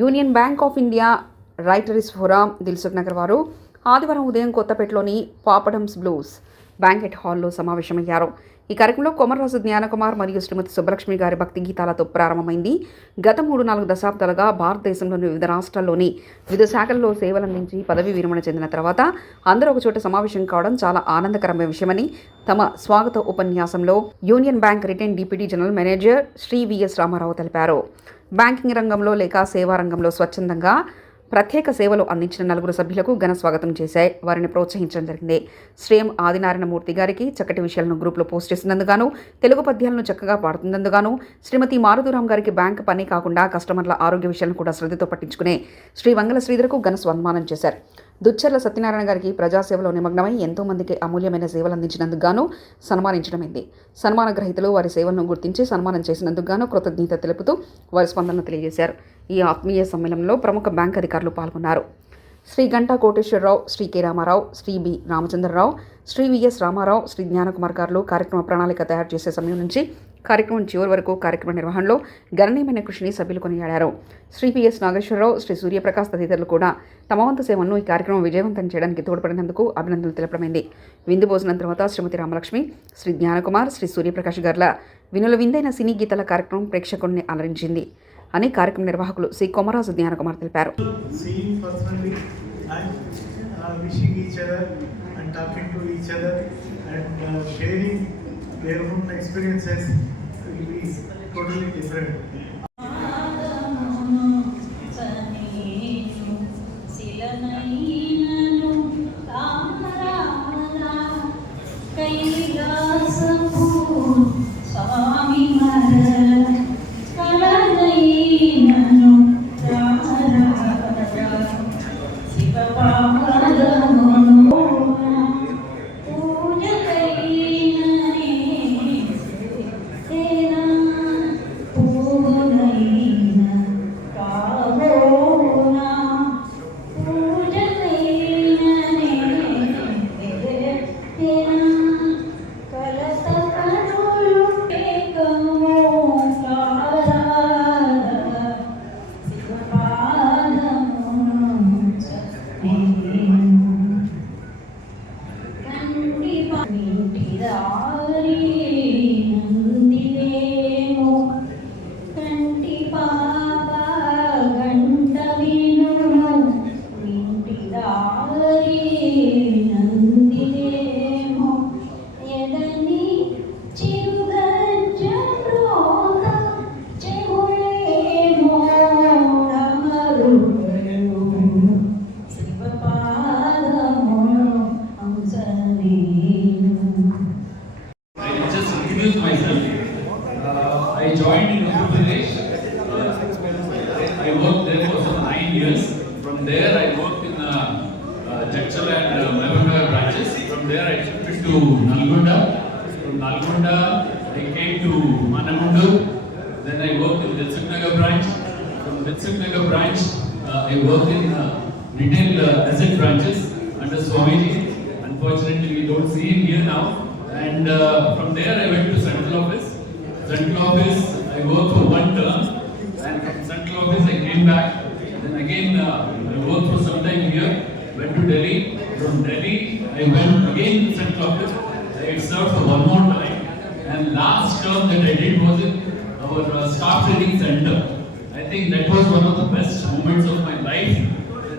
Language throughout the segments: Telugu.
Union bank of India writers forum Dilsukh Nagar వారు ఆదివారం ఉదయం కొత్తపేటలోని పాపడమ్స్ బ్లూస్ బ్యాంకెట్ హాల్లో సమావేశమయ్యారు. ఈ కార్యక్రమంలో కొమర్రాజు జ్ఞానకుమార్ మరియు శ్రీమతి సుబ్బలక్ష్మి గారి భక్తి గీతాలతో ప్రారంభమైంది. గత 3-4 దశాబ్దాలుగా భారతదేశంలోని వివిధ రాష్ట్రాల్లోని వివిధ శాఖల్లో సేవలందించి పదవి విరమణ చెందిన తర్వాత అందరూ ఒకచోట సమావేశం కావడం చాలా ఆనందకరమైన విషయమని తమ స్వాగత ఉపన్యాసంలో union bank retired deputy general manager Shri VS Ramarao తెలిపారు. బ్యాంకింగ్ రంగంలో లేక సేవా రంగంలో స్వచ్ఛందంగా ప్రత్యేక సేవలు అందించిన 4 సభ్యులకు ఘన స్వాగతం చేశాయి. వారిని ప్రోత్సహించడం జరిగింది. శ్రీఎం ఆదినారాయణమూర్తి గారికి చక్కటి విషయాలను గ్రూప్లో పోస్ట్ చేసినందుగాను, తెలుగు పద్యాలను చక్కగా పాడుతున్నందుగాను, శ్రీమతి మారుతురామ్ గారికి బ్యాంక్ పని కాకుండా కస్టమర్ల ఆరోగ్య విషయాలను కూడా శ్రద్ధతో పట్టించుకునే శ్రీ వంగల శ్రీధర్కు ఘన సన్మానం చేశారు. దుచ్చర్ల సత్యనారాయణ గారికి ప్రజాసేవలో నిమగ్నమై ఎంతో మందికి అమూల్యమైన సేవలు అందించినందుకు గాను సన్మానించడమైంది. సన్మాన గ్రహీతలు వారి సేవలను గుర్తించి సన్మానం చేసినందుకు గాను కృతజ్ఞత తెలుపుతూ వారి స్పందనలు తెలియజేశారు. ఈ ఆత్మీయ సమ్మేళనంలో ప్రముఖ బ్యాంక్ అధికారులు పాల్గొన్నారు. Shri Ganta Koteswararao, Shri K Ramarao, Shri B Ramachandrarao, Shri VS Ramarao, Shri Gnanakumar garu కార్యక్రమ ప్రణాళిక తయారు చేసే సమయం నుంచి కార్యక్రమం చివరి వరకు కార్యక్రమ నిర్వహణలో గణనీయమైన కృషిని సభ్యులు కొనియాడారు. శ్రీ పిఎస్ నాగేశ్వరరావు, శ్రీ సూర్యప్రకాశ్ తదితరులు కూడా తమ వంతు సేవలను ఈ కార్యక్రమం విజయవంతం చేయడానికి తోడ్పడినందుకు అభినందనలు తెలపడమైంది. విందు భోజనం తర్వాత శ్రీమతి రామలక్ష్మి, శ్రీ జ్ఞానకుమార్, శ్రీ సూర్యప్రకాశ్ గార్ల వినుల విందైన సినీ గీతాల కార్యక్రమం ప్రేక్షకుల్ని అలరించింది అని కార్యక్రమ నిర్వాహకులు శ్రీ కొమరాజు జ్ఞానకుమార్ తెలిపారు. Their own experiences will be totally different. I joined in Uttar Pradesh. I worked there for some 9 years. From there, I worked in Jagchal and Mehboob branches. From there, I shifted to Nalgonda. From Nalgonda, I came to Managundu. Then I worked in Dilsukh Nagar branch. From Dilsukh Nagar branch, I worked in retail asset branches under Swamiji. Unfortunately, we don't see him here now. And from there, I went to central office. Central office, I worked for 1 term, and from central office I came back. Then again, I worked for some time here. Went to Delhi. From Delhi, I went again to central office. I served for 1 more time. And last term that I did was in our staff training center. I think that was one of the best moments of my life.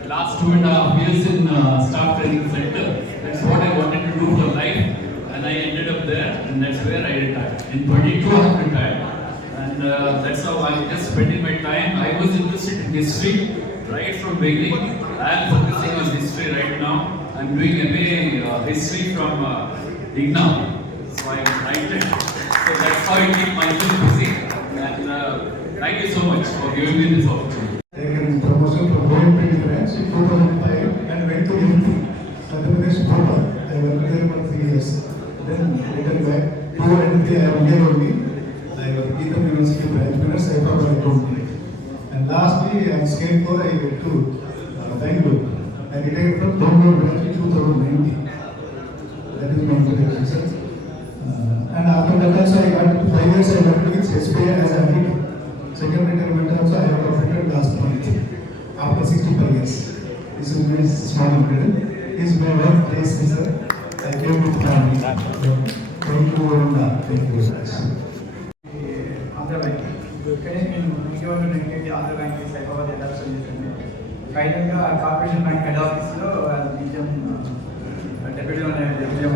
The last 2.5 years in staff training center. That's what I wanted to do for life. And I ended up there, and that's where I retired. In 22, I retired, and that's how I'm just spending my time. I was interested in history right from beginning. I am focusing on history right now. I'm doing MA history from IGNOU, so I'm writing. So that's how I keep myself busy. And thank you so much for giving me this opportunity. Taken promotion from OMP branch in 2005 and went to MP, Madhya Pradesh Bhopal. I worked there for 3 years. Then returned back. 2 and 3 I am here only. I was Geetham University branch winners. I thought I told me. And lastly, on scale 4 I went to Bangalore. I retired from Bangalore branch in 2019. That is my introduction. And after that also I got 5 years I worked with SBI as a auditor. Second retirement also I have completed last month after 65 years. This is very small limited. This is my work place, sir. I came with family. Thank you very much. Andhra bank కానీ నేను విజయవాడ నుంచి ఆంధ్ర బ్యాంక్ సైబాబాద్ ఎలక్షన్ చేసింది ఫైనల్గా కార్పొరేషన్ బ్యాంక్ హెడ్ ఆఫీస్లో నిజం డెప్యూటీ నిజం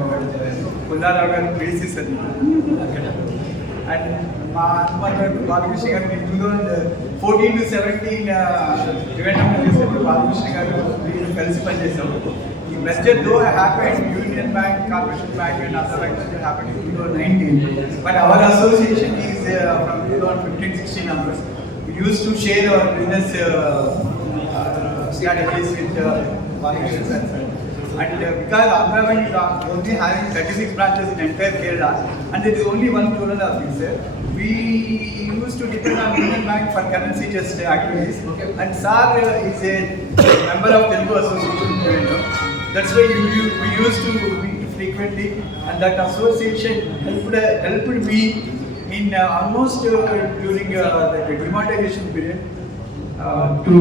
పుల్లారావు గారు పిలిచిస్తుంది అక్కడ అండ్ మా అనుమానం బాలకృష్ణ గారు 2014 to 17 ఈవెంట్ చేసినప్పుడు బాలకృష్ణ గారు కలిసి పనిచేసాం. ఈ మెస్టర్ though happened Union bank, corporation bank and other banks happened in 2019. But our association is from 2015-16 numbers. We used to share our business strategies with Balakrishna sir. And because Andhra Bank is only having 36 branches in entire Kerala and there is only one zonal officer, we used to depend on Union Bank for currency just activities. And Sir is a member of Telugu Association. That's why we used to meet frequently, and that association helped me in almost during the demonetization period to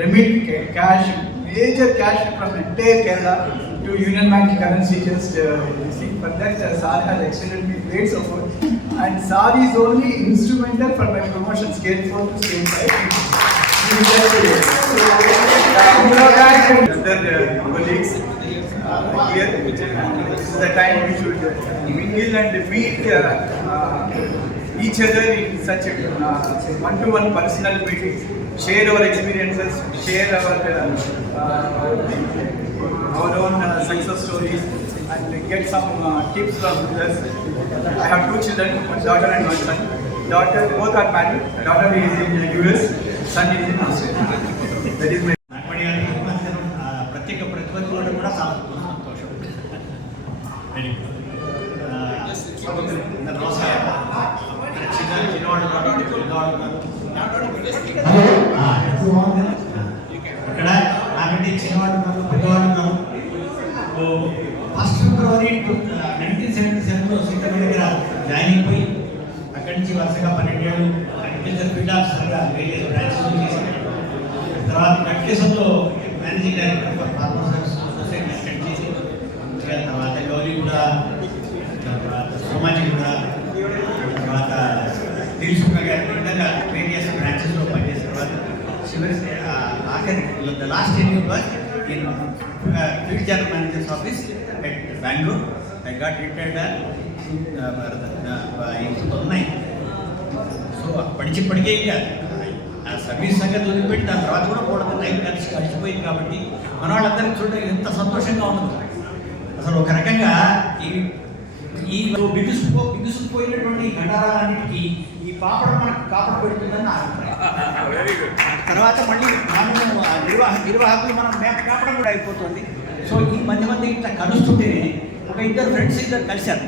remit cash, major cash from entire Kerala to Union Bank currency just for that Sir has extended me great support, and Sir is only instrumental for my promotion scale 4 to scale 5. Other colleagues here, this is the time we should mingle and meet each other in such one-to-one personal meetings, share our experiences, share our own success stories, and get some tips from others. I have 2 children, one daughter and one son. Daughter, both are married. Daughter is in US, son is in Australia. That is my. ప్రత్యేక ప్రతిపత్తులు కూడా చాలా సంతోషం. Very good. చిన్నవాడు ఇక్కడ నాకంటే చిన్నవాడు ఉన్నారు, పెద్దవాడు ఉన్నారు. ఫస్ట్ ఫిబ్రవరి 1977లో సీతమ్మ దగ్గర జాయిన్ అయిపోయి అక్కడి నుంచి వరుసగా 12 ఏళ్ళు అగ్రికల్చర్ ఫీల్డ్ ఆఫీసర్గా వేరియస్ బ్రాంచెస్ చేసి తర్వాత కట్కేసంలో managing director for farmers society start చేసి తర్వాత గౌరీ కూడా, తర్వాత సోమాజీ కూడా, తర్వాత దిల్సుఖ గారి విధంగా వేరియస్ బ్రాంచెస్లో పనిచేసిన తర్వాత చివరి ఆఖరి లాస్ట్ ఎన్నిక was in field general managers office at Bengaluru. I got retired in 2009. So అప్పటికిప్పటికే ఇంకా ఆ సర్వీస్ సంగతి వదిలిపెట్టి దాని తర్వాత కూడా కూడా లైఫ్ కలిసిపోయింది కాబట్టి మన వాళ్ళందరికీ చూడడానికి ఎంత సంతోషంగా ఉండదు. అసలు ఒక రకంగా ఈ బిగుసుకుపోయినటువంటి గండారాలన్నిటికీ ఈ పాపడం మనకు కాపాడబడుతుందని నా అభిప్రాయం. తర్వాత మళ్ళీ మనము నిర్వాహకులు మనం మేక కాపడం కూడా అయిపోతుంది. సో ఈ మధ్య ఇట్లా కలుస్తుంటేనే ఒక ఇద్దరు ఫ్రెండ్స్ కలిశారు.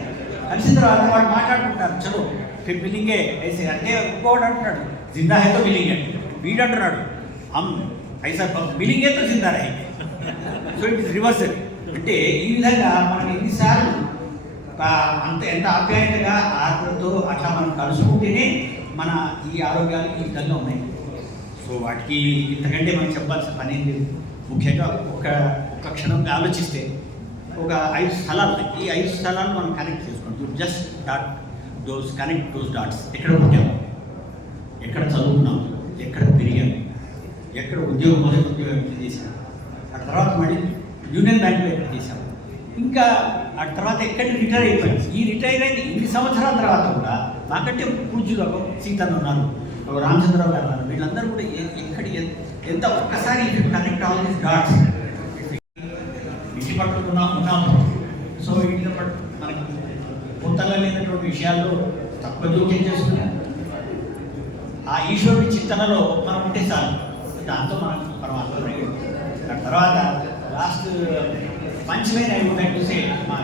కలిసిన తర్వాత వాళ్ళు మాట్లాడుకుంటారు, చలో ఫిర్ బిల్లింగే వేసే అంటే ఇంకోటి అంటున్నాడు జిందా హైతో బిల్లింగే, వీడు అంటున్నాడు ఐసా బిల్లింగేతో జిందా రహే. So it is reversal. అంటే ఈ విధంగా మనం ఎన్నిసార్లు ఎంత ఆప్యాయతగా ఆత్మతో అట్లా మనం కలుసుకుంటేనే మన ఈ ఆరోగ్యాలు ఈ విధంగా ఉన్నాయి. సో వాటికి ఇంతకంటే మనం చెప్పాల్సిన పని ఏం లేదు. ముఖ్యంగా ఒక క్షణం ఆలోచిస్తే ఒక 5 స్థలాలు, ఈ 5 స్థలాలు మనం కనెక్ట్ చేసుకోండి. Just connect those dots. ఎక్కడ పుట్టాము, ఎక్కడ చదువుకున్నాము, ఎక్కడ పెరిగాము, ఎక్కడ ఉద్యోగం మొదటి ఉద్యోగం ఎక్కడ చేసాము, ఆ తర్వాత మళ్ళీ యూనియన్ బ్యాంక్లో ఎక్కడ చేసాము, ఇంకా ఆ తర్వాత ఎక్కడ రిటైర్ అయిపోయాము. ఈ రిటైర్ అయిన ఇన్ని సంవత్సరాల తర్వాత కూడా నాకంటే పూజ్యులు సీతను ఉన్నారు, రామచంద్రరావు గారు ఉన్నారు. వీళ్ళందరూ కూడా ఎక్కడ ఎంత ఒక్కసారి కనెక్ట్ ఆల్ దీస్ డాట్స్ ఉన్నాము. సో వీటితో పాటు మనకి కొత్తగా లేనటువంటి విషయాల్లో తక్కువ జోక్యం చేసుకుని ఆ ఈశ్వరుడి చింతనలో మనం ఉంటే చాలు, దాంతో మనం పరమాత్మ. ఆ తర్వాత లాస్ట్ పంచమైన ఐ చూసే మా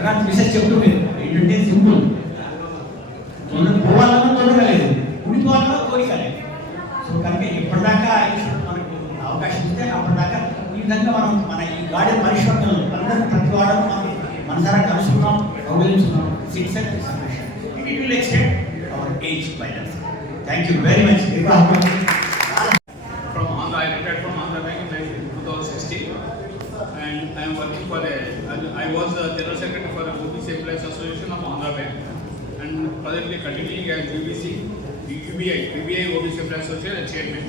ఇలాంటి మెసేజ్ చెప్తుంది ఏంటంటే సింపుల్, పోవాలన్నా తొందరగా లేదు, ఉండిపోవాలన్నా కోరిక లేదు. సో కనుక ఎప్పటిదాకా ఈశ్వరుడు మనకు అవకాశం ఇస్తే అప్పటిదాకా ఈ విధంగా మనం మన ఈ గాడి పరిశ్రమలు అందరూ ప్రతి వాడడం మనం మనసారా కలుసుకున్నాం, గౌరవించుకున్నాం. It will extend our age finance. Thank you very much. From Andhra, I retired from Andhra Bank in 2016, and I am working for I was the General Secretary for the OBC Employees Association of Andhra Bank, and presently continuing as UBI OBC Employees Association as Chairman.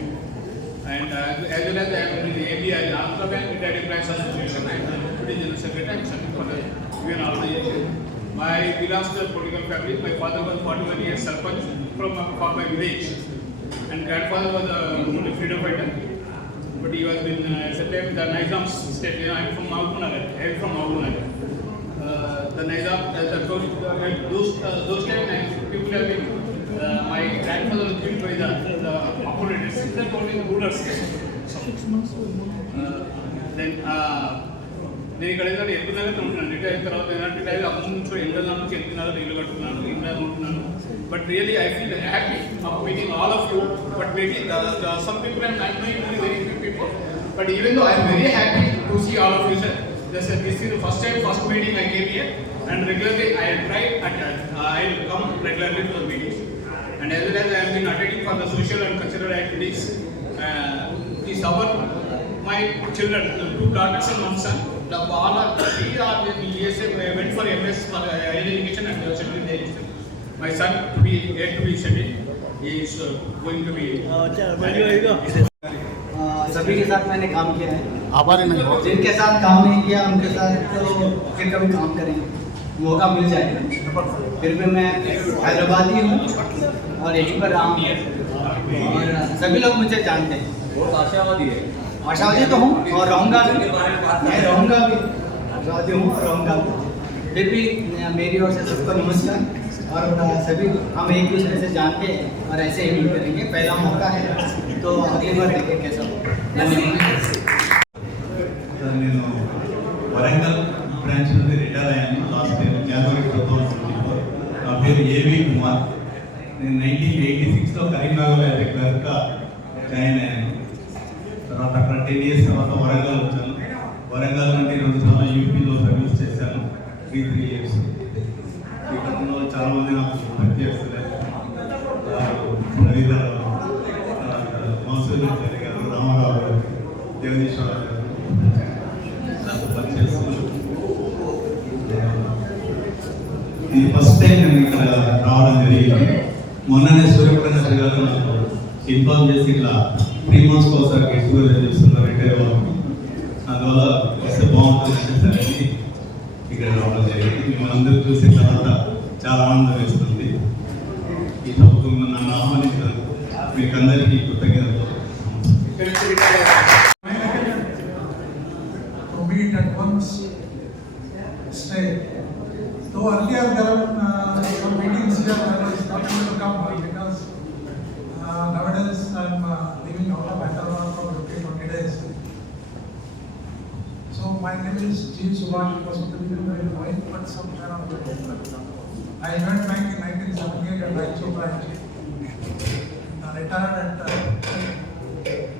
And as well as I am in the ABI, Andhra Bank Retired Employees Association, I am the Deputy General Secretary and serving for the UN organization. I belong to a political family. My father was 41 years Sarpanch from my village, and grandfather was a freedom fighter. But he was in at the time the Nizam's state. I am from Mahbubnagar. I am from Mahbubnagar. The Nizam, those time people have been. My grandfather was killed by the opponents. That only the rulers. 6 months. Then. నేను ఇక్కడ ఏంటంటే ఎప్పుడుదాకా ఉంటున్నాను రిటైర్ అయిన తర్వాత ఏంటంటే రిటైర్ అప్పటి నుంచి ఎండల నుంచి వెళ్తున్నాను ఇల్లు కట్టుకున్నాను ఇంట్లో ఉంటున్నాను but really I feel happy of meeting all of you but maybe some people and I know very few people but even though I am very happy to see all of you sir this is the first meeting I came here and regularly I try I will come regularly to the meetings and as well as I have been attending for the social and cultural activities is our my children, 2 daughters and 1 son. The all are three are in ESA went for MS for higher education and settled in education. My son to be yet to be settled. He is going to be. सभी के साथ मैंने काम किया है। आभार नहीं हो जिनके साथ काम नहीं किया उनके साथ तो फिर कभी काम करेंगे मौका मिल जाएगा। फिर भी मैं हैदराबादी हूँ और यहीं पर रहा हूँ और सभी लोग मुझे जानते हैं। बहुत आशावादी है। आशावादी तो हूँ और रहूँगा भी। मैं रहूँगा भी आशावादी हूँ और रहूँगा भी। फिर भी मेरी ओर से सबको नमस्कार और सभी हम एक दूसरे से जानते हैं और ऐसे ही मीट करेंगे। पहला मौका है तो अगली बार देखें कैसा हो। నేను వరంగల్ బ్రాంచ్ నుండి రిటైర్ అయ్యాను లాస్ట్ ఇయర్ జనవరి 2024. నా పేరు ఏవి కుమార్. నేను 1986లో కరీంనగర్లో యాజ్ ఎ క్లర్క్గా జాయిన్ అయ్యాను. తర్వాత అక్కడ 10 years తర్వాత వరంగల్ వచ్చాను. వరంగల్ నుండి 2 సంవత్సరాలు యూపీలో సర్వీస్ చేశాను 3 years. ఇక్కడ చాలా మంది నాకు పనిచేస్తున్నారు. రవీంద్ర మసూరి గారు, రామారావు గారు, జగదీశ్వర గారు నాకు పనిచేస్తున్నారు. ఇది ఫస్ట్ టైం నేను ఇక్కడ రావడం జరిగింది. మొన్ననే సూర్యప్రకాష్ గారు నాకు ఇన్ఫార్మ్ చేసి ఇట్లా 3 months ఒకసారి గెట్ టుగెదర్ చేస్తున్నారు రిటైర్ వాళ్ళకి. అందువల్ల వస్తే బాగుంటుంది సరే ఇక్కడ రావడం జరిగింది. మిమ్మల్ని అందరూ చూసిన తర్వాత చాలా ఆనందం వేస్తుంది. ఈ సభకు నన్ను ఆహ్వానించినందుకు మీకు అందరికీ కృతజ్ఞతలు. To meet at once stay. Though earlier there were some meetings here, I was not able to come because nowadays I'm living out of Hyderabad for 20 days. So my name is G. Subhash Vasudhara, my wife, but somewhere on the I joined bank in 1978 at Raichur branch. Retired at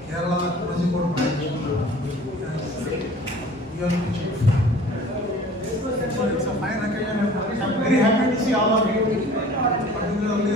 Kerala Kozhikode branch. So it's a fine occasion. I'm very happy to see all of you, particularly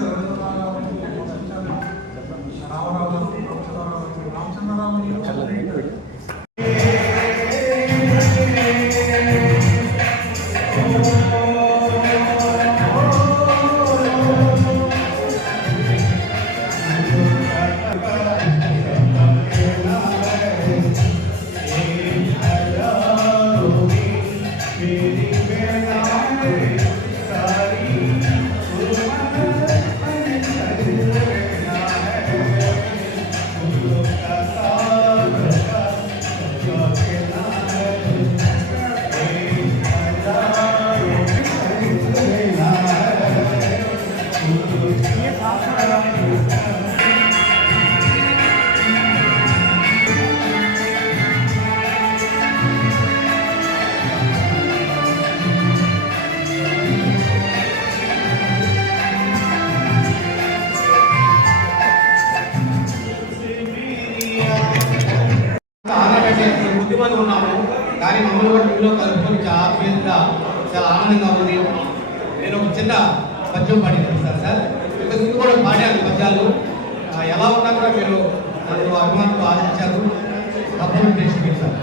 కొద్దిమంది ఉన్నాము కానీ మమ్మల్ని కూడా ఇంట్లో కలుపుకొని చాలా ఆత్మీయంగా చాలా ఆనందంగా ఉంది. నేను ఒక చిన్న పద్యం పాడి సార్ ఇంతకుముందు కూడా పాడారు పద్యాలు. ఎలా ఉన్నా కూడా మీరు నన్ను అభిమానులు ఆదరించారు. తప్పకుండా తీసుకెళ్తారు.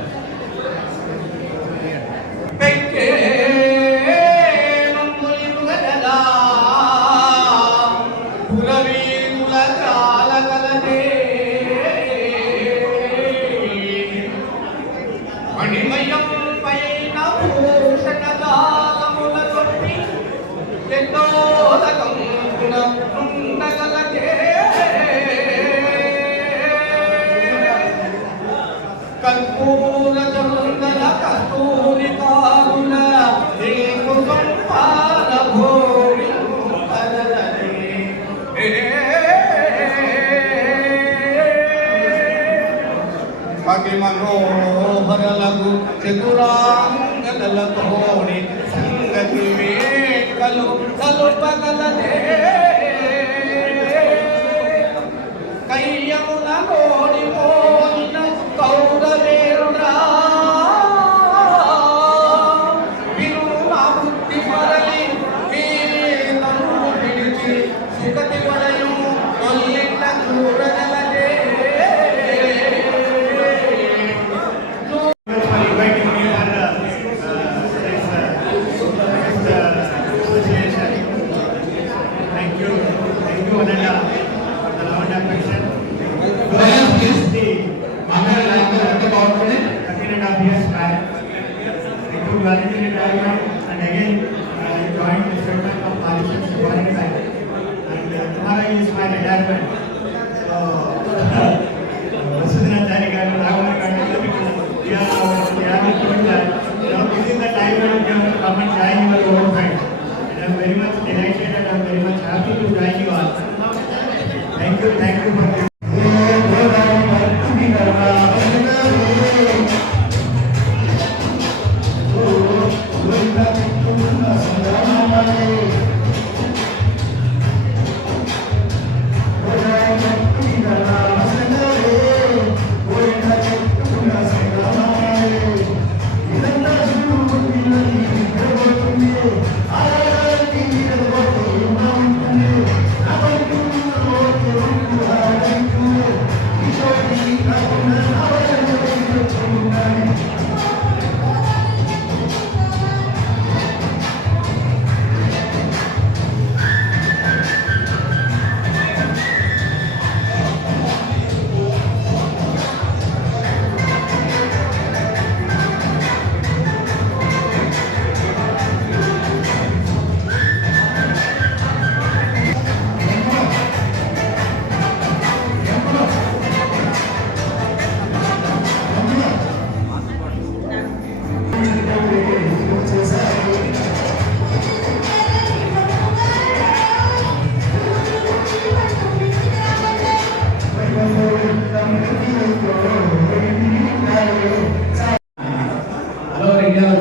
మణిమయం పైన భూషణ జాలముల తొట్టి ఎందోదకం ఉండగలగే కర్పూర చందన కస్తూరి కారుల నీకు సంపాద భోగి పగి మనోహరలకు చతురాంగలతోని సంగతి వేకలు కలుపగలదే కయ్యమున ఓడిపోయిన కౌరవేరుడా వినుమా బుద్ధి మరలి వీరము విడిచి సుగతి వడయు కొల్లిట చూడగలదే. And again, joined the Sultan of Mauritius Foreign Bank. And tomorrow is my retirement. So, Vasudhanacharya garu, Raghunath garu, we are doing that. Now, this is the time when you have to come and join your old friends. And I am very much delighted and I am very much happy to join you all. Thank you for this.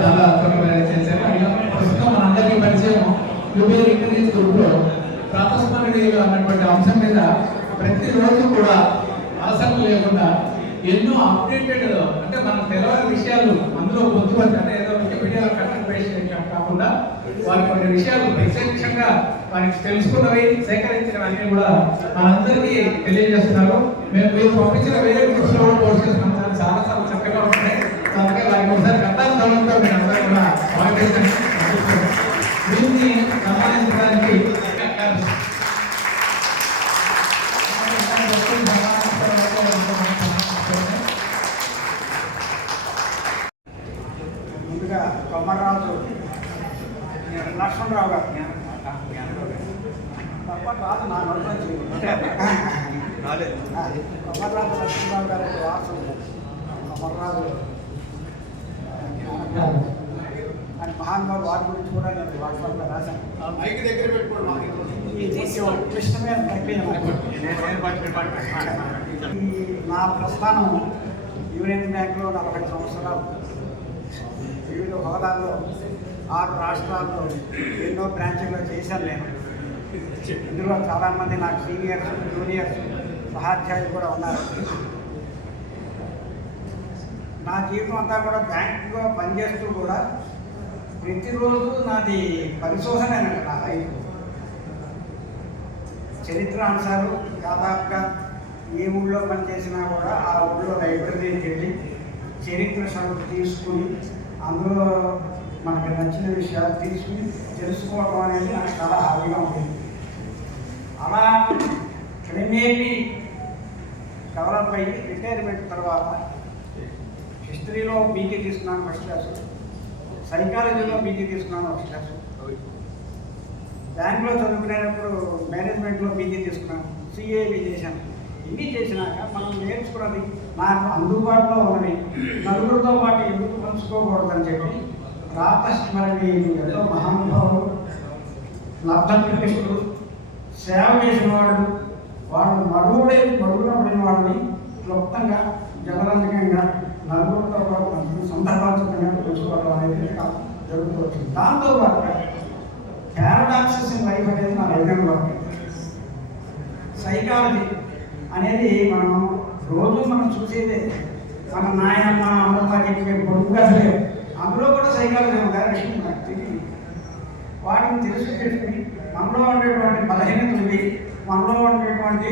చాలా అద్భుతమైన చేశారు. ప్రస్తుతం మనందరికీ పరిచయం యూబీఐ రికగ్నైజ్ గ్రూప్లో ప్రాతస్మరణీయులు అన్నటువంటి అంశం మీద ప్రతిరోజు కూడా అలసట లేకుండా ఎన్నో అప్డేటెడ్ అంటే మనకు తెలియని విషయాలు అందులో పొందుపరిచి అంటే ఏదో వికీపీడియాలో కంటెంట్ పేస్ట్ కాకుండా వారి కొన్ని విషయాలు ప్రత్యక్షంగా వారికి తెలుసుకున్నవి సేకరించినవన్నీ కూడా మనందరికీ తెలియజేస్తున్నారు. మీరు పంపించిన వేరే గ్రూప్స్లో కూడా పోస్ట్ చేస్తున్నాం. చాలా చాలా చక్కగా ఉంటాయి. అందుకే వారికి ఒకసారి కథాంతరంతో మీరు అందరూ కూడా స్వాగతించండి. దీన్ని సంపాదించడానికి ముందుగా కొమ్మరాజు లక్ష్మణరావు గారు రాదు నా నోటి కొమ్మరాజు లక్ష్మణరావు గారు వాసు కొమ్మరాజు అని మహానుభావుడు వారి గురించి కూడా నేను వాట్సాప్లో రాశాను. మైక్ దగ్గర పెట్టుకోండి. కృష్ణమే నా ప్రస్థానం యూనియన్ బ్యాంక్లో 40 సంవత్సరాలు వివిధ హోదాల్లో 6 రాష్ట్రాల్లో ఎన్నో బ్రాంచ్ల్లో చేశాను నేను. ఇందులో చాలామంది నాకు సీనియర్స్ జూనియర్స్ సహాధ్యాయులు కూడా ఉన్నారు. నా జీవితం అంతా కూడా బ్యాంకులో పనిచేస్తూ కూడా ప్రతిరోజు నాది పరిశోధన నా లైఫ్. చరిత్రానుసారం దాదాపుగా ఏ ఊళ్ళో పనిచేసినా కూడా ఆ ఊళ్ళో లైబ్రరీకి వెళ్ళి చరిత్ర సరుకు తీసుకుని అందులో మనకు నచ్చిన విషయాలు తీసుకుని తెలుసుకోవడం అనేది నాకు చాలా హాయిగా ఉంటుంది. అలా క్రమేపీ డెవలప్ అయ్యి రిటైర్మెంట్ తర్వాత హిస్టరీలో బీటీ తీసుకున్నాను ఫస్ట్ క్లాసు, సైకాలజీలో బీటీ తీసుకున్నాను ఫస్ట్ క్లాసు, బ్యాంక్లో చదువుకునేటప్పుడు మేనేజ్మెంట్లో బీటీ తీసుకున్నాను, సిఏబీ చేశాను. ఇన్ని చేసినాక మనం నేర్చుకున్నది నాకు అందుబాటులో ఉన్నవి నలుగురితో పాటు ఎందుకు పంచుకోకూడదని చెప్పి రాతస్మరణీయులు మహానుభావులు లబ్ధప్రతిష్ఠులు సేవ చేసిన వాళ్ళు మరుగున పడిన వాళ్ళని క్లుప్తంగా జనరంజకంగా నలుగురితో పాటు సందర్భాత్మకంగా పంచుకోవడం అనేది జరుగుతూ వచ్చింది. దాంతోపాటుగా పారాడాక్సెస్ ఇన్ లైఫ్ అనేది నా లైబ్రరీలో సైకాలజీ అనేది మనం చూసేదే మన నాయనమ్మ అమ్మమ్మ చెప్పే పొడుగుగా లేదు. అందులో కూడా సైకాలజీ డైరెక్షన్ నాకు తెలియదు. వాటిని తెలుసుకుని మనలో ఉండేటువంటి బలహీనతలు మనలో ఉండేటువంటి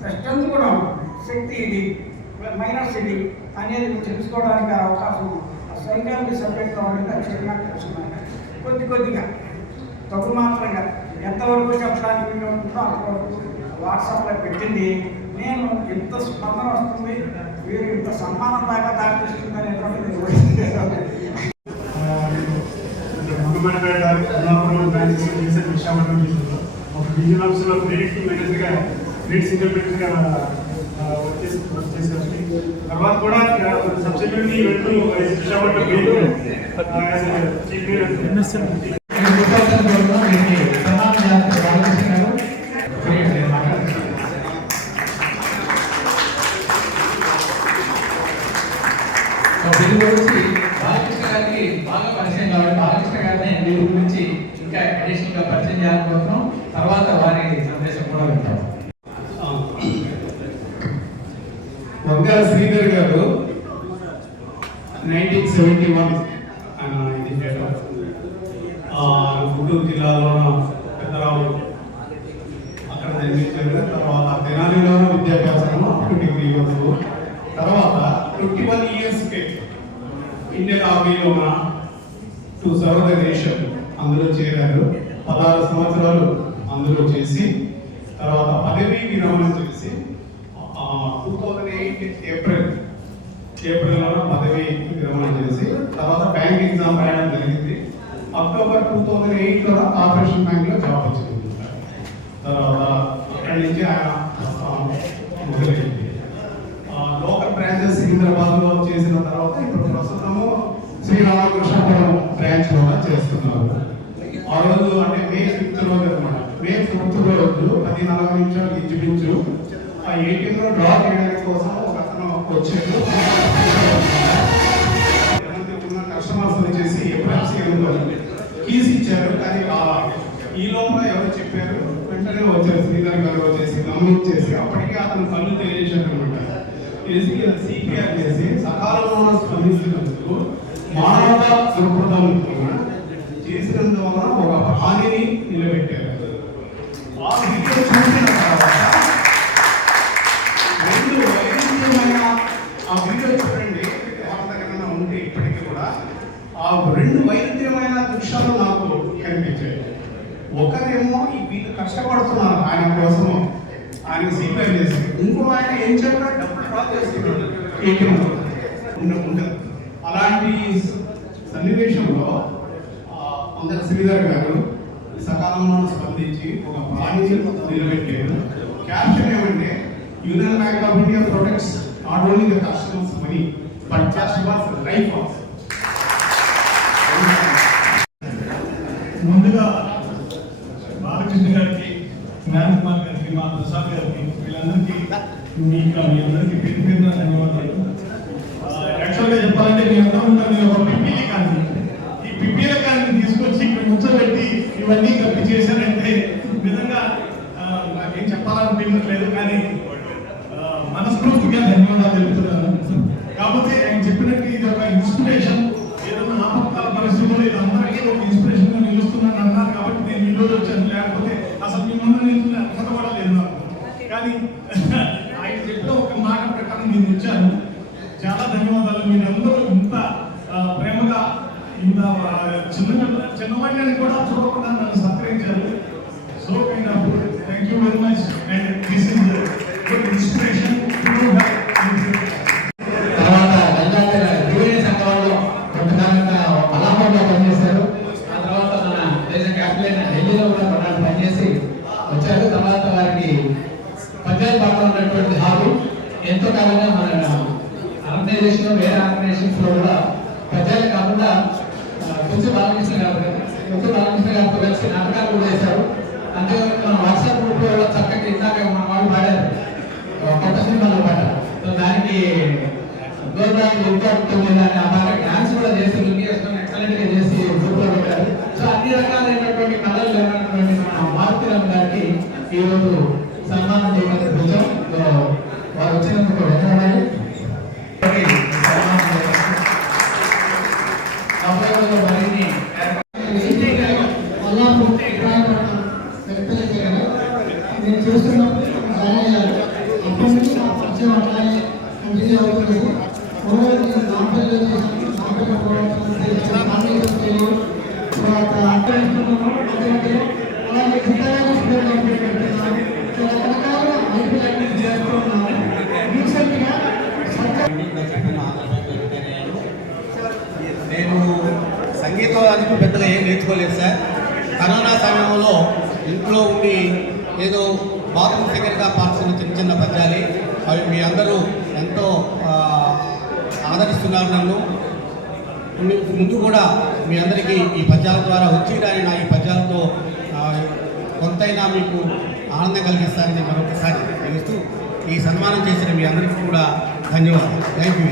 స్ట్రెంత్ కూడా శక్తి ఇది మైనస్ ఇది అనేది తెలుసుకోవడానికి అవకాశం సైకాలజీ సబ్జెక్ట్లో అనేది అక్షరంగా తెలుసుకున్నాను. కొద్దిగా తగు మాత్రంగా ఎంతవరకు చెప్పడానికి ఉంటుందో అంతవరకు వాట్సాప్లో పెట్టింది. నేను ఎంత స్పందన వస్తుంది, వీరు ఇంత సన్మానం దాకా దాటిస్తుంది అనేటువంటిది విశాఖపట్నం ఒక రీజనల్ ఆఫీస్లో క్రెడిట్ మేనేజర్గా క్రెడిట్ సింగిల్ మేనేజర్గా వర్క్ చేశారు. తర్వాత కూడా సబ్సిడీని వెళ్తూ విశాఖపట్నం బాలకృష్ణ గారికి బాగా పరిచయం కావాలి. బాలకృష్ణ గారిని వీరి గురించి ఇంకా అడిషనల్ గా పరిచయం చేయాలనుకుంటున్నాం. తర్వాత వారి సందేశం కూడా వింటాం. వంగాల శ్రీధర్ గారు 1971 గుంటూరు జిల్లాలో పెద్దరావు అక్కడ జన్మించారు. తర్వాత తెనాలిలోనూ విద్యాభ్యాసం డిగ్రీ వరకు. తర్వాత 21 years ఇండియన్ ఆర్మీలో టు సర్వ్ ద నేషన్ అందులో చేరారు. 16 సంవత్సరాలు అందులో చేసి తర్వాత పదవీ విరమణ చేసి 2008 ఏప్రిల్లో పదవీ విరమణ చేసి తర్వాత బ్యాంక్ ఎగ్జామ్ రాయడం జరిగింది. అక్టోబర్ 2008లో కార్పొరేషన్ బ్యాంక్ లో జాబ్ వచ్చింది. తర్వాత అక్కడి నుంచి ఆయన మొదలైంది. లోకల్ బ్రాంచెస్ సికింద్రాబాద్ లో చేసిన తర్వాత ఇప్పుడు ప్రస్తుతము శ్రీరామకృష్ణపురం బ్రాంచ్ లో చేస్తున్నారు. ఆ రోజు అంటే మే 5th రోజు అనమాట. మే 4th రోజు 10:40 నిమిషాలు ఇంచుమించు ఆ ATM లో డ్రా చేయడానికి కోసం ఒక అతను వచ్చాడు. ఉన్న కస్టమర్స్ వచ్చేసి ఎఫ్ఎంసీ కీస్ ఇచ్చారు కానీ ఈ లోపల ఎవరు చెప్పారు వెంటనే వచ్చారు. శ్రీధర్ గారు వచ్చేసి గమనించేసి అప్పటికే అతను కళ్ళు తెలియజేశారు అనమాట. CPR చేసి సకాలంలో స్పందిస్తున్నందుకు మానవతా దృక్పథం చేసినందువల్ల ఒక హానిని నిలబెట్టారు. ఆ వీడియో చూసిన తర్వాత రెండు వైవిధ్యమైన ఆ వీడియో చూడండి ఏమైనా ఉంటే ఇప్పటికీ కూడా ఆ రెండు వైవిధ్యమైన దృశ్యాలు నాకు కనిపించాయి. ఒకరేమో వీళ్ళు కష్టపడుతున్నారు ఆయన కోసము, ఆయన CPR చేసి, ఇంకో ఆయన ఏం చెప్పినా డబ్బులు డ్రా చేస్తున్నాడు ఉండదు. అలాంటి సన్నివేశంలో అందరు శ్రీధర్ గారు సకాలంలో స్పందించి ఒక ప్రాణిని నిలబెట్టారు. క్యాప్షన్ ఏమంటే union bank of India protects not only the customers money but customers life also. ముందుగా బాలకృష్ణ గారికి, జ్ఞాన్ కుమార్ గారికి, మా ప్రసాద్ గారికి, వీళ్ళందరికీ మీ అందరికీ పేరు పేరున ధన్యవాదాలు. యాక్చువల్గా చెప్పాలంటే మీ అందరూ ఒక పిపిలి కానీ ఈ పిపిల కానీ తీసుకొచ్చి ఇక్కడ కూర్చోబెట్టి ఇవన్నీ కలిపి చేశారంటే నిజంగా నాకేం చెప్పాలనిపించట్లేదు. కానీ మనస్ఫూర్తిగా ధన్యవాదాలు తెలుపుతున్నాను. కాకపోతే ఆయన చెప్పినట్టు ఇది ఒక ఇన్స్పిరేషన్. ఏదైనా ఆపత్కాల పరిస్థితుల్లో ఇది అందరికీ ఒక ఇన్స్పిరేషన్ గా నిలుస్తుందని అన్నారు కాబట్టి నేను ఈ రోజు వచ్చాను. లేకపోతే అసలు మీ ముందు ధన్యవాదాలు. మీరందరూ ఇంత ప్రేమగా ఇంత చిన్నవాళ్ళని కూడా చూడకుండా నన్ను సత్కరించారు. So kind of thank you very much and this is good inspiration to తర్వాత త్రివేణి సంఘంలో కొంతకాలంగా అలహాబాద్లో పనిచేశారు. ఆ తర్వాత మన దేశ క్యాపిటల్ ఢిల్లీలో కూడా కొన్నాళ్ళు పనిచేసి వచ్చారు. తర్వాత వారికి పంజాబ్ పాటలో ఉన్నటువంటి హాబీ ఎంతో కాలంగా మన ఆర్గనైజేషన్లో వేరే ఆర్గనైజేషన్స్లో కూడా ప్రజలు కాకుండా కొంచెం బాలకృష్ణ గారితో కలిసి నాటకాలు కూడా వేశారు. అంతేకాకుండా మన వాట్సాప్ గ్రూప్లో కూడా చక్కగా ఇందాక మన వాళ్ళు పాడారు కొత్త సినిమాలో పాట. సో దానికి ఆ బాగా డాన్స్ కూడా చేసి ఎక్సలెంట్ గా చేసి గ్రూప్ లో పెట్టారు. సో అన్ని రకాలైనటువంటి కళలు లేనటువంటి మన మారుతిరామ్ గారికి ఈ రోజు సన్మానం చేయడానికి వచ్చాం. వారు వచ్చినందుకు ధన్యవాదాలు. నేను చూస్తున్నప్పుడు అప్పటి నుంచి నా పరిచయం అట్లానే కంటిన్యూ అవుతుంది. తర్వాత ఆక్రమిస్తున్నాము. అలాగే రకరకాలుగా మల్టిపుల్ యాక్టివిటీస్ చేస్తూ ఉన్నాము. రీసెంట్గా నేను సంగీతానికి పెద్దగా ఏం నేర్చుకోలేదు సార్. కరోనా సమయంలో ఇంట్లో ఉండి ఏదో బాత్రూమ్ సింగర్గా పాల్సిన చిన్న చిన్న పద్యాలు అవి మీ అందరూ ఎంతో ఆదరిస్తున్నారు నన్ను. ముందు కూడా మీ అందరికీ ఈ పద్యాల ద్వారా వచ్చి రాని నా ఈ పద్యాలతో కొంతైనా మీకు ఆనందం కలిగిస్తారని మరొకసారి తెలుస్తూ ఈ సన్మానం చేసిన మీ అందరికీ కూడా ధన్యవాదాలు. Thank you.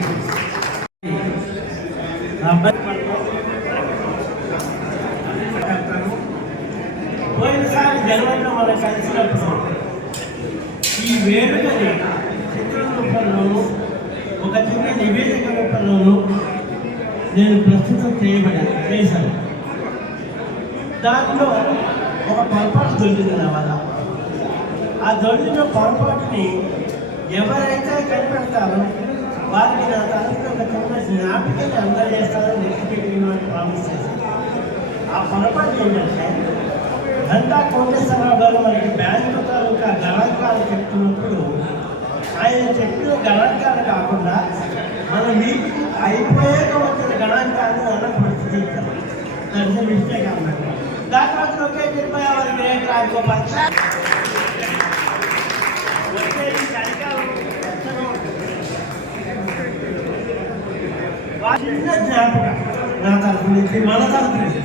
పోయినసారి జనవరిలో మనం కలిసినప్పుడు ఈ వేడుకని చిత్రం రూపంలోనూ ఒక చిన్న నివేదిక రూపంలోనూ నేను ప్రస్తుతం చేశాను. దాంట్లో ఒక పొరపాటు దొరికింది నా వల్ల. ఆ దొరికిన పొరపాటుని ఎవరైతే కనిపెడతారో వారికి నా తరఫున ఒక చిన్న జ్ఞాపికని అందజేస్తారని ఎగ్జిక్యూటివ్ ప్రామిస్ చేశాను. ఆ పొరపాటు ఏంటంటే ఘంటా కోటేశ్వరరావు గారు మనకి బ్యాంకు తాలూకా గణాంకాలు చెప్తున్నప్పుడు ఆయన చెప్పిన గణాంకాలు కాకుండా మన మీటింగ్ అయిపోయాక వచ్చిన గణాంకాలను అన్నప్పుడు ప్రశ్నించారు. దాని మిస్టేక్ అన్నమాట. దాంట్లో ఒకే చెప్పి వారి వివేక్ రాజగోపాల్ చిన్న జ్ఞాపకం నా తరఫు నుంచి మన తరఫు నుంచి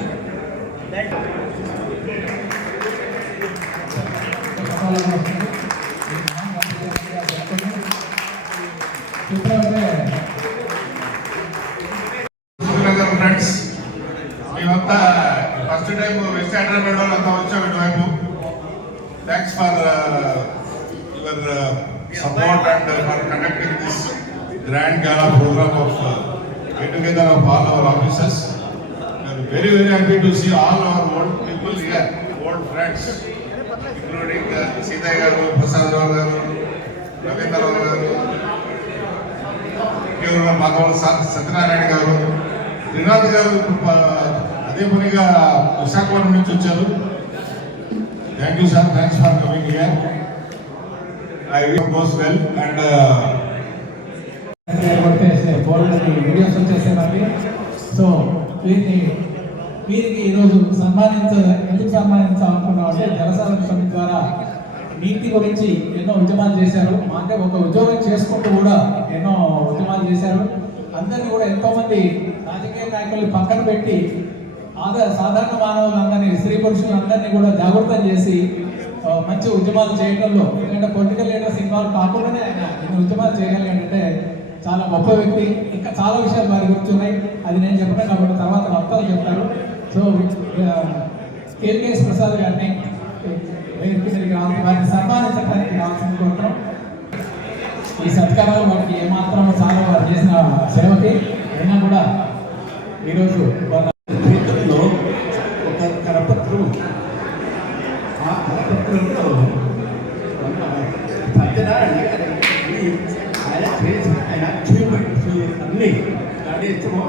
ఫ్రెండ్స్ మేమంతా ఫస్ట్ టైం వెస్ట్ హైదరాబాద్ వాళ్ళు అంతా వచ్చాము ఇటువైపు. Thanks for your support and for conducting this grand gala program of get together of all our officers. We are very happy to see all our old people here, old friends, including Sita garu, Prasad Rao garu, Ravindra Rao garu, Kevara Bhagavan Satyanarayana garu, Rinath garu అదే పనిగా విశాఖపట్నం నుంచి వచ్చారు. Thank you sir, thanks for coming here. I wish goes well and videos వచ్చేసేవాళ్ళకి. సో వీరికి ఈరోజు ఎందుకు సన్మానించాలనుకున్నాం అంటే జలసాధన సమితి ద్వారా నీతి గురించి ఎన్నో ఉద్యమాలు చేశారు. అంటే ఒక ఉద్యోగం చేసుకుంటూ కూడా ఎన్నో ఉద్యమాలు చేశారు. అందరినీ కూడా ఎంతోమంది రాజకీయ నాయకుల్ని పక్కన పెట్టి సాధారణ మానవులందరినీ, స్త్రీ పురుషులందరినీ కూడా జాగృతం చేసి మంచి ఉద్యమాలు చేయడంలో, ఎందుకంటే పొలిటికల్ లీడర్స్ ఇన్వాల్వ్ కాకుండానే ఆయన ఇన్ని ఉద్యమాలు చేయగలిగాడంటే చాలా గొప్ప వ్యక్తి. ఇంకా చాలా విషయాలు వారి గురించి ఉన్నాయి, అది నేను చెప్పిన కాబట్టి తర్వాత వక్తలు చెప్తారు. సో కేకేఎస్ ప్రసాద్ గారిని వారిని సన్మానించడానికి రావాల్సింది కోరుతాం. ఈ సత్కారాలు వారికి ఏమాత్రం చాలా వారు చేసిన సేవకి అయినా కూడా ఈరోజు చేతుల్లో ఒక కరపత్రం, ఆ కరపత్రంలో సత్యనారాయణ ఆయన అచీవ్మెంట్స్ అన్నీ స్టార్ట్ చేస్తామో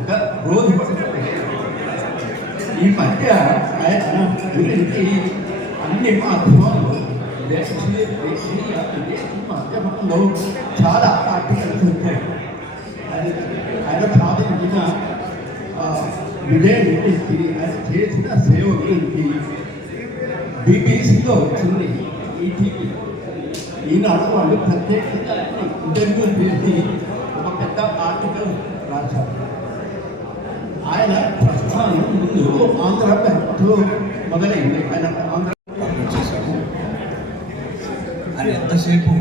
ఒక రోజు పడుతుంది. ఈ మధ్య ఆయన గురించి అన్ని మాధ్యమాలు దేశీయ మాధ్యమంలో చాలా ఆర్టికల్స్ ఉంటాయి. ఆయన సాధించిన విజయం గురించి, ఆయన చేసిన సేవ గురించి బీబీసీలో వచ్చింది. ఈటీవీ ఈనాడు వాళ్ళు ప్రత్యేకంగా ఇంటర్వ్యూ చేసి ఒక పెద్ద ఆర్టికల్ రాశారు. ఆయన ప్రస్థానం ముందు ఆంధ్ర బ్యాంకులో మొదలైంది. ఆయన ఆంధ్ర చేశాము. ఆయన ఎంతసేపు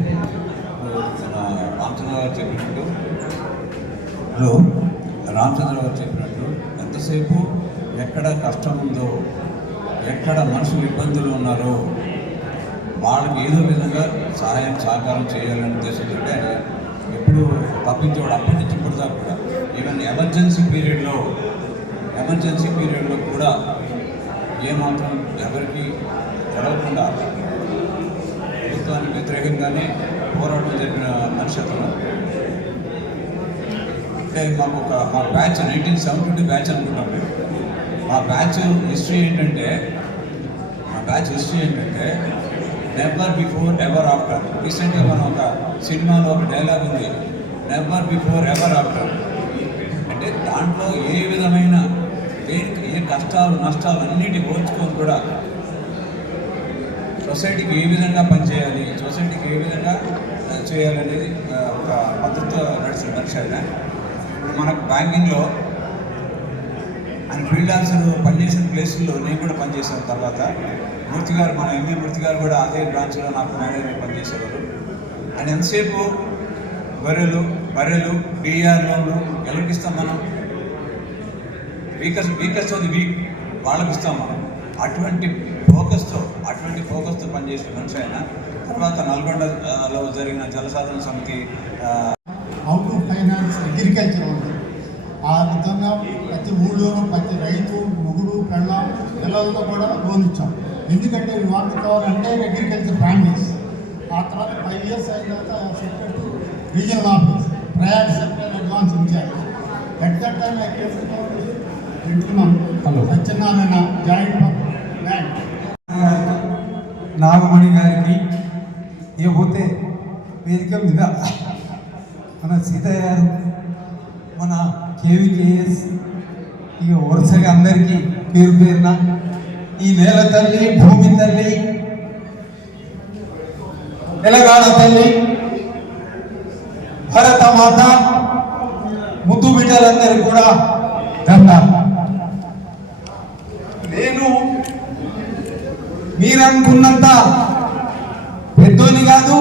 రామచంద్ర గారు చెప్పినట్టు రామచంద్ర గారు చెప్పినట్టు ఎంతసేపు ఎక్కడ కష్టం ఉందో, ఎక్కడ మనుషులు ఇబ్బందులు ఉన్నారో వాళ్ళకి ఏదో విధంగా సహాయం సహకారం చేయాలనే ఉద్దేశంతో ఆయన ఎప్పుడు తప్పించేవాడు. అప్పటి నుంచి ఇప్పటిదాకా కూడా ఈవెన్ ఎమర్జెన్సీ పీరియడ్లో కూడా ఏమాత్రం ఎవరికి జరగకుండా ప్రభుత్వానికి వ్యతిరేకంగానే పోరాటం జరిపిన మనిషి అతను. అంటే మా బ్యాచ్ 1972 బ్యాచ్ అనుకుంటాం మేము. మా బ్యాచ్ హిస్టరీ ఏంటంటే నెవర్ బిఫోర్ ఎవర్ ఆఫ్టర్. రీసెంట్గా మనం ఒక సినిమాలో ఒక డైలాగ్ ఉంది, నెవర్ బిఫోర్ ఎవర్ ఆఫ్టర్. అంటే దాంట్లో ఏ విధమైన ఏ కష్టాలు నష్టాలు అన్నిటి ఓర్చుకొని కూడా సొసైటీకి ఏ విధంగా పనిచేయాలి, సొసైటీకి ఏ విధంగా చేయాలనేది ఒక పద్ధతితో నడిచిన మనిషి ఆయన. ఇప్పుడు మనకు బ్యాంకింగ్లో ఆయన ఫ్రీలాన్సర్ పనిచేసిన ప్లేసుల్లో నేను కూడా పనిచేసాను. తర్వాత మూర్తి గారు, మన ఎంఏ మూర్తి గారు కూడా అదే బ్రాంచ్లో నాకు మేనేజర్ పనిచేసేవారు. ఆయన ఎంతసేపు బర్రెలు బీఆర్ లోన్లు ఎవరికి ఇస్తాం మనం? వీకర్స్ ఆఫ్ ది వీక్ వాళ్ళకి ఇస్తాం మనం. అటువంటి ఫోకస్తో పనిచేసిన మనిషి ఆయన. తర్వాత నల్గొండలో జరిగిన జలసాధన సమితి అవుట్ ఆఫ్ ఫైనాన్స్ అగ్రికల్చర్ ఉంది. ఆ విధంగా ప్రతి ఊళ్ళోనూ ప్రతి రైతు మొగుడు పిల్లలతో కూడా లోన్ ఇచ్చాం. ఎందుకంటే వాళ్ళు కావాలంటే అగ్రికల్చర్ ఫ్యామిలీస్. ఆ తర్వాత 5 years అయిన తర్వాత secretary regional office priority sector advance in-charge. At that time Satyanarayana joint bank Nagamani గారికి ఇకపోతే వేదిక మీద మన సీతయ్య గారు, మన కేవీకేఎస్, ఇక వరుసగా అందరికీ పేరున ఈ నేల తల్లి, భూమి తల్లి, తెలంగాణ తల్లి, భరత మాత, ముద్దు బిడ్డలందరికీ కూడా ధన్యవాదాలు. నేను మీరనుకున్నంత పెద్దోని కాదు,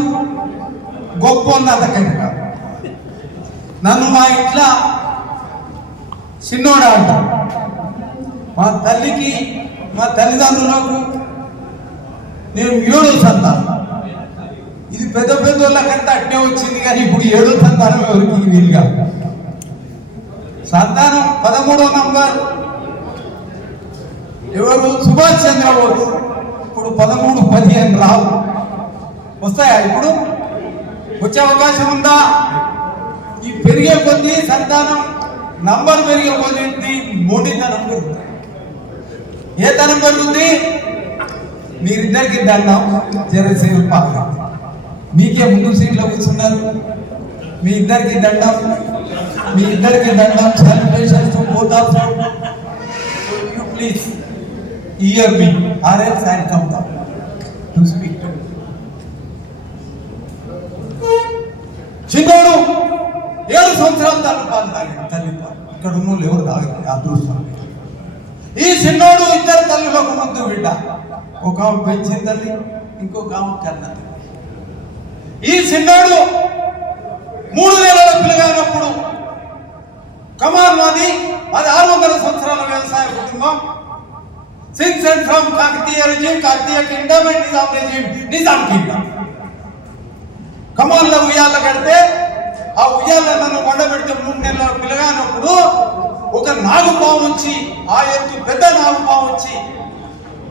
గొప్ప అంతకంటే కాదు. నన్ను మా ఇంట్లో చిన్నోడా అంటారు. మా తల్లికి, మా తల్లిదండ్రులకు నేను 7వ సంతానం. ఇది పెద్ద వాళ్ళకంతా అట్నే వచ్చింది, కానీ ఇప్పుడు 7వ సంతానం ఎవరికి వీలుగా. సంతానం 13వ నంబర్ ఎవరు? సుభాష్ చంద్రబోస్. ఇప్పుడు 13, 15 రావు. వస్తాయా? ఇప్పుడు వచ్చే అవకాశం ఉందా? ఈ పెరిగే కొద్దీ సంతానం నంబర్ పెరిగే కొద్దీ మోడీతనం పెరుగుతుంది. ఏ తనం పెరుగుతుంది? మీరిద్దరికి దండం, జనసేన పార్టీ మీకే ముందు సీట్లో కూర్చున్నారు. మీ ఇద్దరికి దండం. Celebrations to both of you. Please hear me or else I come down to speak to you. చిన్నోడు 7 సంవత్సరాలు తల్లిపాలు తాగాడు. ఇక్కడ ఉన్న ఎవరు తాగారు? అదృష్టం. ఈ చిన్నోడు 2 తల్లులకు ముందు బిడ్డ. ఒక ఆమె పెంచిన తల్లి, ఇంకొక ఆమె కన్న తల్లి. ఈ చిన్నోడు 3 నెలల పిల్లగానప్పుడు కమాన్ మాది 1600 సంవత్సరాల వ్యవసాయ కుటుంబం. Since and from Kakatiya regime, Kakatiya kingdom and Nizam regime, Nizam kingdom. కమాన్లో ఉయ్యాల కడితే ఆ ఉయ్యాల నన్ను వండబెడితే 3 నెలల పిల్లగానప్పుడు ఒక నాగుపాము వచ్చి, ఆ ఎత్తు పెద్ద నాగుపాము వచ్చి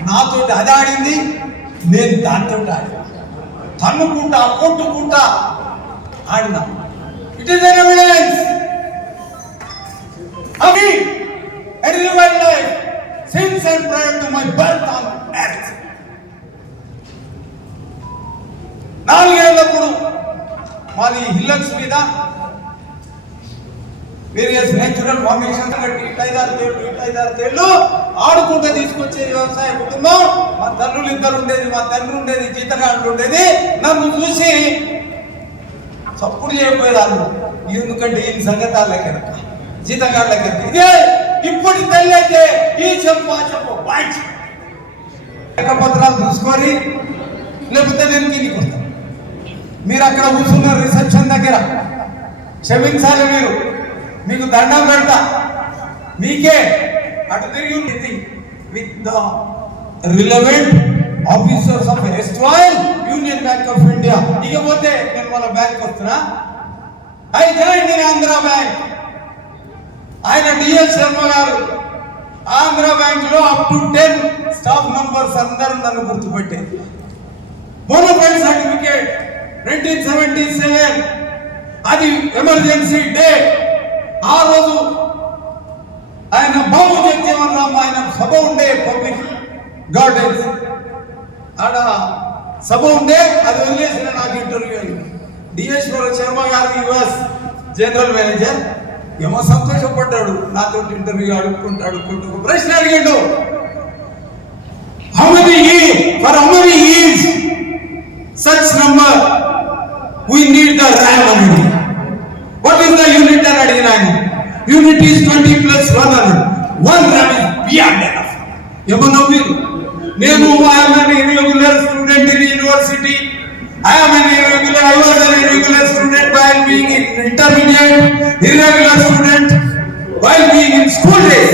నాతో అది ఆడింది, నేను దాంతో ఆడినా. తన్నుకుంటా కొట్టుకుంటా ఆడినా. It is an evidence of me and in my life since and prior to my birth on earth. 4 ఏళ్ళప్పుడు మాది హిల్లక్స్ మీద వేరియస్ నేచురల్ ఫార్మేషన్ కట్టి 5-6 ఏళ్ళు ఆడుకుంటూ తీసుకొచ్చే వ్యవసాయ కుటుంబం. మా తల్లులు ఇద్దరు ఉండేది, మా తండ్రి ఉండేది, జీతగాళ్ళు ఉండేది. నన్ను చూసి సప్పుడు చేయకపోయేదాళ్ళు, ఎందుకంటే ఈ సంగతి వాళ్ళకి జీతగాళ్ళకి ఇదే. ఇప్పుడు తల్లి అయితే ఈ చెప్పు ఆ చెప్పు పత్రాలు చూసుకొని లేకపోతే నేను కిందికి వస్తాను. మీరు అక్కడ కూర్చున్న రిసెప్షన్ దగ్గర క్షమించాలి, మీకు దండం పెడతా. మీకే అటు తిరిగి with the relevant officers of erstwhile Union bank of India. ఇకపోతే నేను మన బ్యాంక్ వస్తున్నా. I join in Andhra bank. ఆయన డిఎస్ శర్మ గారు ఆంధ్ర బ్యాంక్ లో అప్ టు 10 స్టాఫ్ మెంబర్స్ అందరూ నన్ను గుర్తుపెట్టేది. బోనఫైడ్ సర్టిఫికేట్ 1977 అది ఎమర్జెన్సీ డే. ఆ రోజు ఆయన బాబు జగజీవన్ రామ్ ఆయన సభ ఉండే పబ్లిక్ గార్డెన్స్ ఆడ సభ ఉండే, అది వదిలేసిన నాకు ఇంటర్వ్యూ అయింది. డిఎస్వర శర్మ గారు యుఎస్ జనరల్ మేనేజర్ ఏమో సంతోషపడ్డాడు. నాతో ఇంటర్వ్యూ అడుక్కుంటూ ఒక ప్రశ్న అడిగాడు. How many years such number we need the RAM అనేది. What is the unit అని అడిగినాను. Unit is 20 plus 100. 1 RAM is beyond enough. ఏమన్నా మీరు? నేను I am an irregular student in university. I was an irregular student while being in intermediate, irregular student while being in school days.